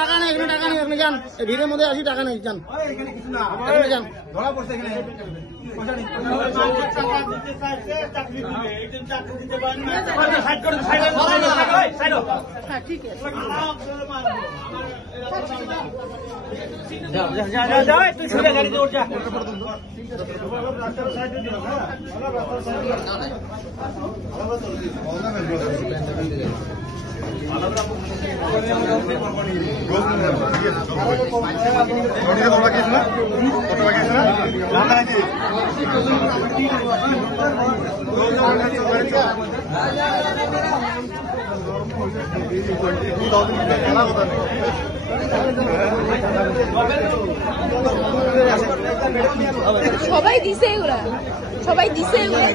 টাকা নেই, আপনি যান। ভিড়ের মধ্যে আসি, টাকা নেই, যান যান। ধরা পড়ছে এখানে। সবাই দিছে এগুলা, সবাই দিছে এগুলা।